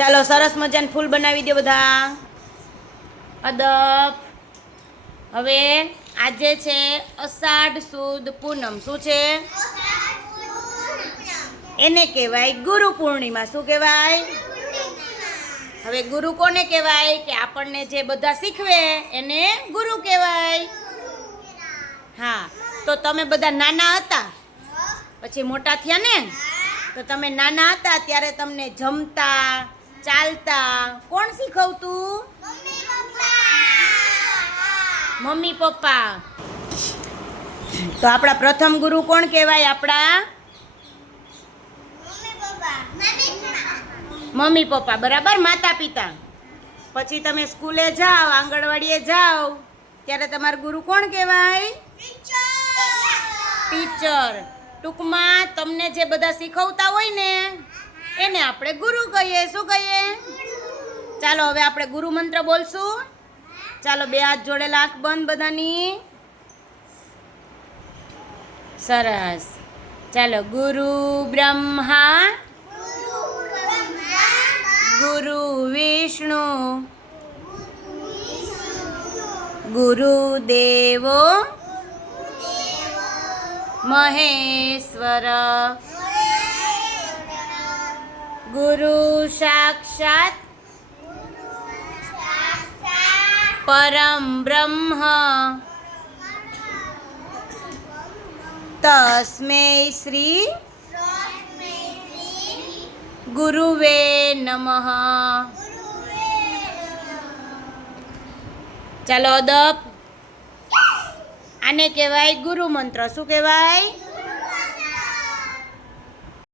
ચાલો, સરસ મજાનું ફૂલ બનાવી દો બધા. અદબ. હવે આજે છે અષાઢ સુદ પૂનમ. શું છે? એને કહેવાય ગુરુ પૂર્ણિમા. શું કહેવાય? હવે ગુરુ કોને કહેવાય? કે આપણને જે બધા શીખવે એને ગુરુ કહેવાય. હા, તો તમે બધા નાના હતા. પછી મોટા થયા ને? તો તમે નાના હતા, ત્યારે તમને જમતા ચાલતા. કોણ શીખવતું મમ્મી પપ્પા. તો આપણા પ્રથમ ગુરુ કોણ કહેવાય આપણા? Mummy papa. બરાબર? માતા પિતા. પછી તમે સ્કૂલે જાઓ આંગણવાડીએ જાઓ. ત્યારે તમારું ગુરુ કોણ કહેવાય? ટીચર ટૂંકમાં તમને જે બધા શીખવતા હોય ને એને આપણે ગુરુ કહીએ. શું કહીએ? ચાલો હવે આપણે ગુરુ મંત્ર બોલશું. ચાલો બે હાથ જોડે લાખ બંધ બધાની. સરસ. ચાલો, ગુરુ બ્રહ્મા. ગુરુ વિષ્ણુ. ગુરુદેવો મહેશ્વર. ગુરુ સાક્ષાત પરમ બ્રહ્મ. તસ્મે શ્રી ગુરુવે નમઃ. ચાલો અદબ. આને કહેવાય ગુરુ મંત્ર. શું કહેવાય?